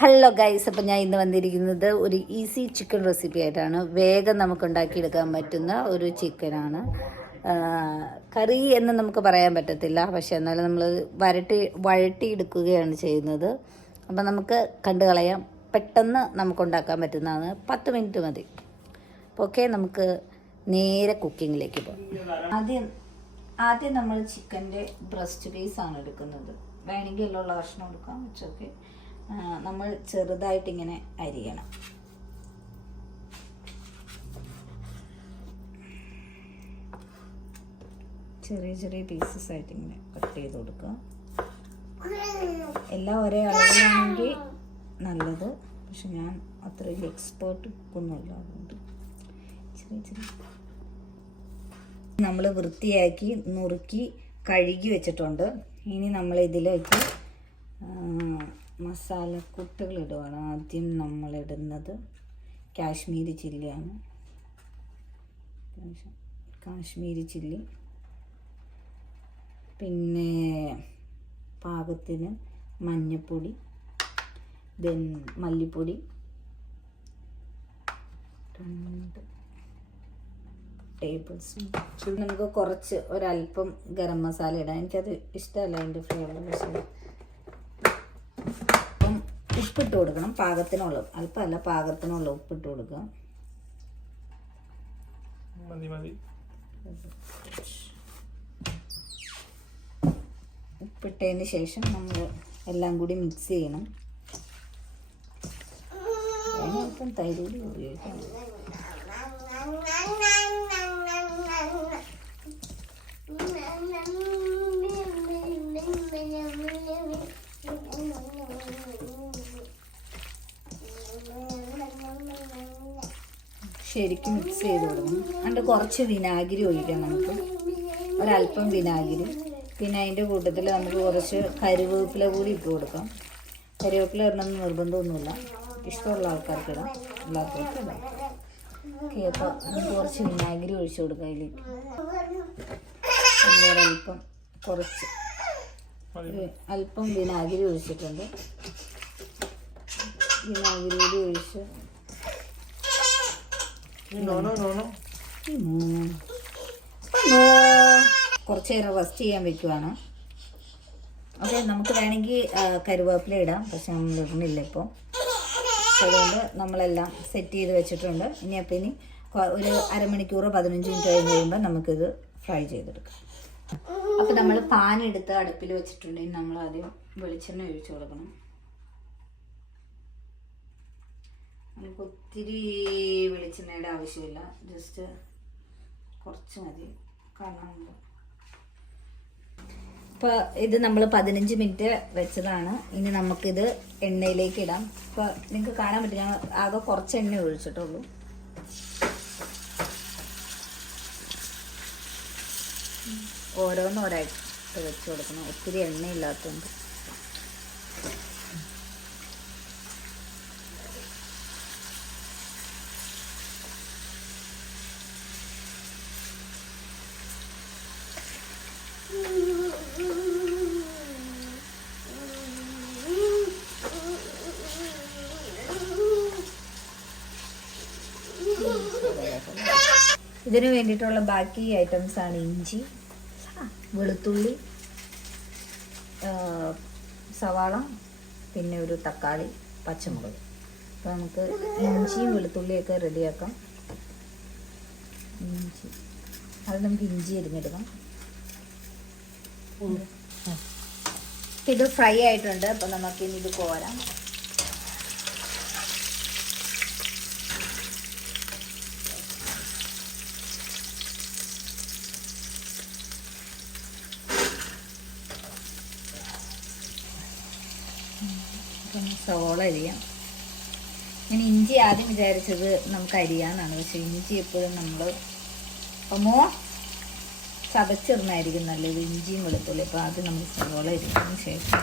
Hello guys, അപ്പോൾ ഞാൻ ഇന്ന് വന്നിരിക്കുന്നത് ഒരു ഈസി ചിക്കൻ റെസിപ്പി ആയിട്ടാണ്. വേഗം നമുക്ക് ഉണ്ടാക്കിയെടുക്കാൻ പറ്റുന്ന ഒരു ചിക്കനാണ്. കറി എന്ന് നമുക്ക് പറയാൻ പറ്റത്തില്ല, പക്ഷെ എന്നാലും നമ്മൾ വഴട്ടിയെടുക്കുകയാണ് ചെയ്യുന്നത്. അപ്പം നമുക്ക് കണ്ടു കളയാം. പെട്ടെന്ന് നമുക്ക് ഉണ്ടാക്കാൻ പറ്റുന്നതാണ്. 10 മിനിറ്റ് മതി. ഓക്കെ, നമുക്ക് നേരെ കുക്കിങ്ങിലേക്ക് പോകാം. ആദ്യം നമ്മൾ ചിക്കൻ്റെ ബ്രസ്റ്റ് പീസാണ് എടുക്കുന്നത്. വേണമെങ്കിൽ എല്ലാം കഷ്ണം എടുക്കാം, ഉച്ചയ്ക്ക് നമ്മൾ ചെറുതായിട്ടിങ്ങനെ അരിയണം. ചെറിയ ചെറിയ പീസസ് ആയിട്ട് ഇങ്ങനെ കട്ട് ചെയ്ത് കൊടുക്കുക. എല്ലാം ഒരേ അളവിലാണെങ്കിൽ നല്ലത്, പക്ഷെ ഞാൻ അത്ര എക്സ്പേർട്ട് ഒന്നുമല്ല, അതുകൊണ്ട് ചെറിയ ചെറിയ നമ്മൾ വൃത്തിയാക്കി നുറുക്കി കഴുകി വെച്ചിട്ടുണ്ട്. ഇനി നമ്മൾ ഇതിലേക്ക് മസാലക്കൂട്ടുകൾ ഇടുകയാണ്. ആദ്യം നമ്മളിടുന്നത് കാശ്മീരി ചില്ലിയാണ്. കാശ്മീരി ചില്ലി, പിന്നെ പാകത്തിന് മഞ്ഞൾപ്പൊടി, ദെൻ മല്ലിപ്പൊടി, 2 ടേബിൾ സ്പൂൺ. നമുക്ക് കുറച്ച് ഒരല്പം ഗരം മസാല ഇടാം. എനിക്കത് ഇഷ്ടമല്ല അതിൻ്റെ ഫ്ലേവർ. പക്ഷേ ഉപ്പിട്ട് കൊടുക്കണം, പാകത്തിനുള്ള, അല്പമല്ല പാകത്തിനുള്ള ഉപ്പിട്ട് കൊടുക്കുക. ഉപ്പിട്ടതിന് ശേഷം നമ്മൾ എല്ലാം കൂടി മിക്സ് ചെയ്യണം. അതിനൊപ്പം തൈര് കൂടി ഉപയോഗിക്കണം. ശരിക്കും മിക്സ് ചെയ്ത് കൊടുക്കണം. അതിൻ്റെ കുറച്ച് വിനാഗിരി ഒഴിക്കണം. നമുക്ക് ഒരല്പം വിനാഗിരി, പിന്നെ അതിൻ്റെ കൂട്ടത്തിൽ നമുക്ക് കുറച്ച് കറിവേപ്പില കൂടി ഇട്ട് കൊടുക്കാം. കറിവേപ്പില ഇടണമെന്ന് നിർബന്ധമൊന്നുമില്ല, ഇഷ്ടമുള്ള ആൾക്കാർക്ക് ഇടാം, എല്ലാവർക്കും ഇടാം. ഓക്കെ, അപ്പോൾ നമുക്ക് കുറച്ച് വിനാഗിരി ഒഴിച്ചു കൊടുക്കാം. അതിലേക്ക് അല്പം വിനാഗിരി ഒഴിച്ചിട്ടുണ്ട്. വിനാഗിരി കൂടി ഒഴിച്ച് കുറച്ച് നേരം റെസ്റ്റ് ചെയ്യാൻ വെക്കുവാണ്. ഓക്കെ, നമുക്ക് വേണമെങ്കിൽ കരുവേപ്പില ഇടാം, പക്ഷെ നമ്മൾ ഇടുന്നില്ല ഇപ്പോൾ. അതുകൊണ്ട് നമ്മളെല്ലാം സെറ്റ് ചെയ്ത് വെച്ചിട്ടുണ്ട്. ഇനി അപ്പം ഇനി ഒരു അരമണിക്കൂർ 15 മിനിറ്റ് കഴിഞ്ഞ് കഴിയുമ്പോൾ നമുക്കിത് ഫ്രൈ ചെയ്തെടുക്കാം. അപ്പോൾ നമ്മൾ പാൻ എടുത്ത് അടുപ്പിൽ വെച്ചിട്ടുണ്ടെങ്കിൽ നമ്മൾ ആദ്യം വെളിച്ചെണ്ണ ഒഴിച്ചു കൊടുക്കണം. നമുക്ക് ഒത്തിരി വെളിച്ചെണ്ണയുടെ ആവശ്യമില്ല, ജസ്റ്റ് കുറച്ച് മതി. കാരണം ഇപ്പോൾ ഇത് നമ്മൾ 15 മിനിറ്റ് വെച്ചതാണ്. ഇനി നമുക്കിത് എണ്ണയിലേക്ക് ഇടാം. ഇപ്പോൾ നിങ്ങൾക്ക് കാണാൻ പറ്റും, ഞാൻ ആകെ കുറച്ച് എണ്ണ ഒഴിച്ചിട്ടുള്ളൂ. ഓരോന്നോരായിട്ട് വെച്ച് കൊടുക്കണം, ഒത്തിരി എണ്ണയില്ലാത്തതുകൊണ്ട്. ഇതിന് വേണ്ടിയിട്ടുള്ള ബാക്കി ഐറ്റംസാണ് ഇഞ്ചി, വെളുത്തുള്ളി, സവാള, പിന്നെ ഒരു തക്കാളി, പച്ചമുളക്. അപ്പോൾ നമുക്ക് ഇഞ്ചിയും വെളുത്തുള്ളിയൊക്കെ റെഡിയാക്കാം. ഇഞ്ചി, അത് നമുക്ക് ഇഞ്ചി അരിഞ്ഞെടുക്കാം. ഇത് ഫ്രൈ ആയിട്ടുണ്ട്. അപ്പോൾ നമുക്കിനി ഇത് കോരാം. സവോള അരിയാം. ഞാൻ ഇഞ്ചി ആദ്യം വിചാരിച്ചത് നമുക്ക് അരിയാന്നാണ്, പക്ഷെ ഇഞ്ചി എപ്പോഴും നമ്മൾ ചതച്ചിരുന്നായിരിക്കും നല്ലത്, ഇഞ്ചിയും വെളുത്തുള്ളി. അപ്പോൾ ആദ്യം നമ്മൾ സവോള അരിഞ്ഞതിന് ശേഷം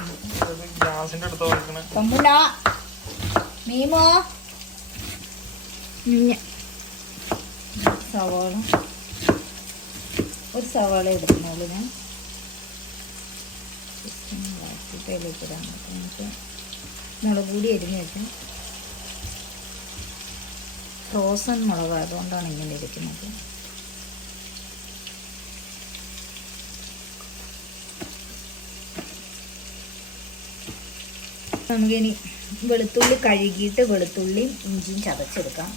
മീമോ സവോള ഒരു സവാള എടുക്കുന്നുള്ളൂ. ഞാൻ ഇതിലേക്ക് ഇടാൻ നമുക്ക് മുളക് പൊടി അരിഞ്ഞ് വയ്ക്കും. ഫ്രോസൺ മുളക് അതുകൊണ്ടാണ് ഇങ്ങനെ ഇരിക്കുന്നത്. നമുക്കിനി വെളുത്തുള്ളി കഴുകിയിട്ട് വെളുത്തുള്ളിയും ഇഞ്ചിയും ചതച്ചെടുക്കാം.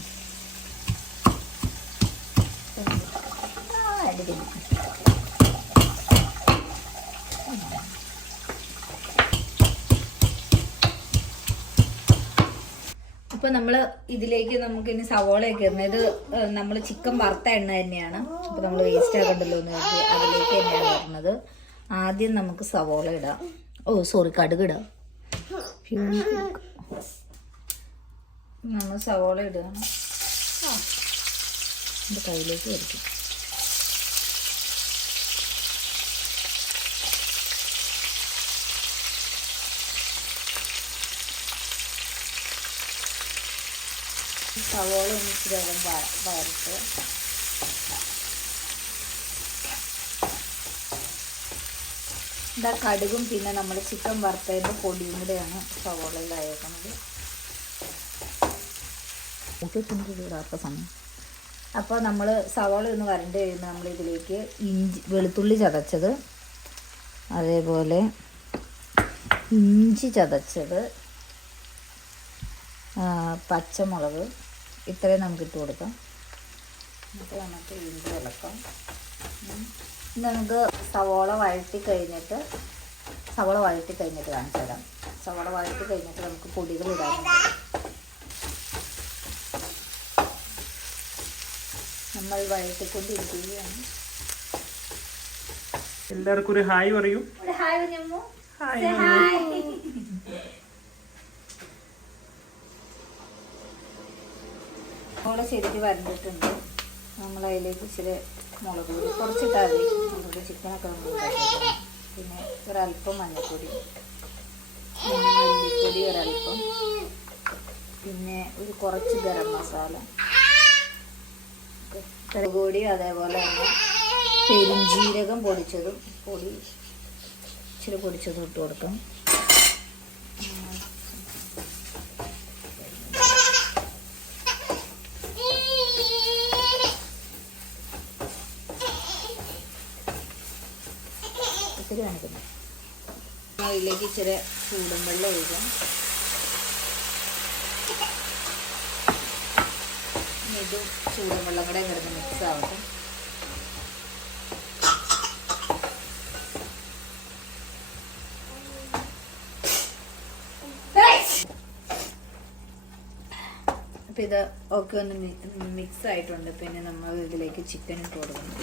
അപ്പോൾ നമ്മൾ ഇതിലേക്ക് നമുക്കിനി സവോളയൊക്കെ ഇടുന്നത്. ഇത് നമ്മൾ ചിക്കൻ വറുത്ത എണ്ണ തന്നെയാണ്. അപ്പോൾ നമ്മൾ വേസ്റ്റ് ആക്കണ്ടല്ലോ എന്ന് കരുതി അതിലേക്ക് തന്നെയാണ് വരുന്നത്. ആദ്യം നമുക്ക് സവോള ഇടാം. കടുക് ഇടാം. നമ്മൾ സവോള ഇടുകയാണ്. എൻ്റെ കയ്യിലേക്ക് വരയ്ക്കും. സവോള ഒന്ന് ഇച്ചിരി വറുത്ത് ഇതാ കടുകും പിന്നെ നമ്മൾ ചിക്കൻ വറുത്തതിൻ്റെ പൊടിയും കൂടെയാണ് സവോളയിൽ അയക്കുന്നത്. ഇടാത്ത സമയം. അപ്പോൾ നമ്മൾ സവോള ഒന്ന് വരണ്ട് കഴിയുമ്പോൾ നമ്മളിതിലേക്ക് വെളുത്തുള്ളി ചതച്ചത്, അതേപോലെ ഇഞ്ചി ചതച്ചത്, പച്ചമുളക് ഇത്രയും നമുക്ക് ഇട്ട് കൊടുക്കാം. എന്നിട്ട് നമുക്ക് ഇഞ്ചി ഇളക്കാം. നമുക്ക് സവോള വഴറ്റി കഴിഞ്ഞിട്ട് കാണിച്ചു തരാം. സവോള വഴറ്റി കഴിഞ്ഞിട്ട് നമുക്ക് പൊടികൾ ഇടാനുണ്ട്. നമ്മൾ വഴറ്റിക്കൊണ്ടിരിക്കുകയാണ്. എല്ലാവർക്കും ഒരു ഹായ് പറയൂ. സവോള ശരിക്ക് വരണ്ടിട്ടുണ്ട്. നമ്മൾ അതിലേക്ക് ഇച്ചിരി മുളക് പൊടി കുറച്ചിട്ടാൽ മതി. നമ്മുടെ ചിക്കനൊക്കെ നമ്മൾ ഉണ്ടാക്കിയിട്ടുണ്ട്. പിന്നെ ഒരല്പം മഞ്ഞൾപ്പൊടി, പിന്നെ മല്ലിപ്പൊടി ഒരല്പം, പിന്നെ ഒരു കുറച്ച് ഗരം മസാല, മുളക് പൊടി, അതേപോലെ തന്നെ പെരുംജീരകം പൊടിച്ചതും ഇച്ചിരി പൊടിച്ചതും ഇട്ട് കൊടുക്കാം. ഇത്തിരി കാണിക്കുന്നു. അതിലേക്ക് ഇച്ചിരി ചൂടും വെള്ളം ഒഴിക്കാം. ഇതും ചൂടും വെള്ളം കൂടെ കിടന്ന് മിക്സ് ആവട്ടെ. അപ്പം ഇത് ഒക്കെ ഒന്ന് മിക്സ് ആയിട്ടുണ്ട്. പിന്നെ നമ്മൾ ഇതിലേക്ക് ചിക്കൻ ഇട്ട് കൊടുക്കണം.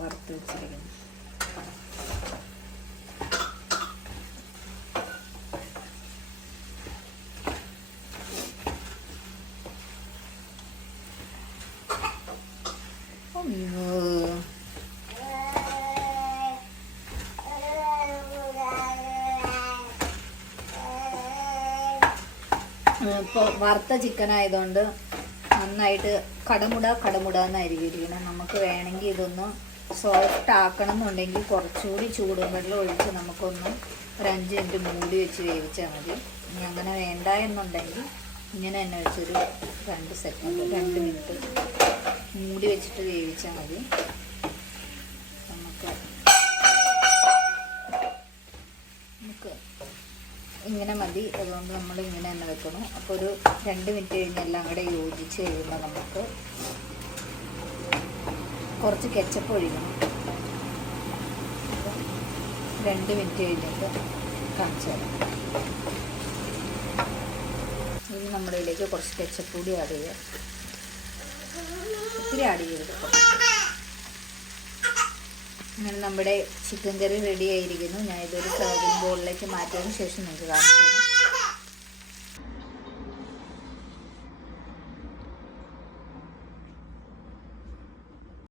വറുത്ത് വെച്ചിരിക്കുന്നു. ഇപ്പോൾ വറുത്ത ചിക്കൻ ആയതുകൊണ്ട് നന്നായിട്ട് കടമുട എന്നായിരിക്കും. നമുക്ക് വേണമെങ്കിൽ ഇതൊന്ന് സോഫ്റ്റ് ആക്കണം എന്നുണ്ടെങ്കിൽ കുറച്ചുകൂടി ചൂടും വെള്ളം ഒഴിച്ച് നമുക്കൊന്ന് ഒരു 5 മിനിറ്റ് മൂടി വെച്ച് വേവിച്ചാൽ മതി. ഇനി അങ്ങനെ വേണ്ട എന്നുണ്ടെങ്കിൽ ഇങ്ങനെ തന്നെ വെച്ചൊരു 2 മിനിറ്റ് മൂടി വെച്ചിട്ട് വേവിച്ചാൽ മതി. നമുക്ക് ഇങ്ങനെ മതി. അതുകൊണ്ട് നമ്മൾ ഇങ്ങനെ തന്നെ വെക്കണം. അപ്പോൾ ഒരു 2 മിനിറ്റ് കഴിഞ്ഞ് എല്ലാം കൂടെ യോജിച്ച് കഴിയുമ്പോൾ നമുക്ക് കുറച്ച് കെച്ചപ്പ് ഒഴിക്കണം. 2 മിനിറ്റ് കഴിഞ്ഞിട്ട് കാണിച്ചു തരാം. ഇനി നമ്മുടെ ഇതിലേക്ക് കുറച്ച് കെച്ചപ്പ് കൂടി ആഡ് ചെയ്യുക. ഒത്തിരി ആഡ് ചെയ്ത് അങ്ങനെ നമ്മുടെ ചിക്കൻ കറി റെഡി ആയിരിക്കുന്നു. ഞാൻ ഇതൊരു സർവിംഗ് ബോളിലേക്ക് മാറ്റിയതിന് ശേഷം നിങ്ങൾക്ക് കാണിച്ചു തരാം.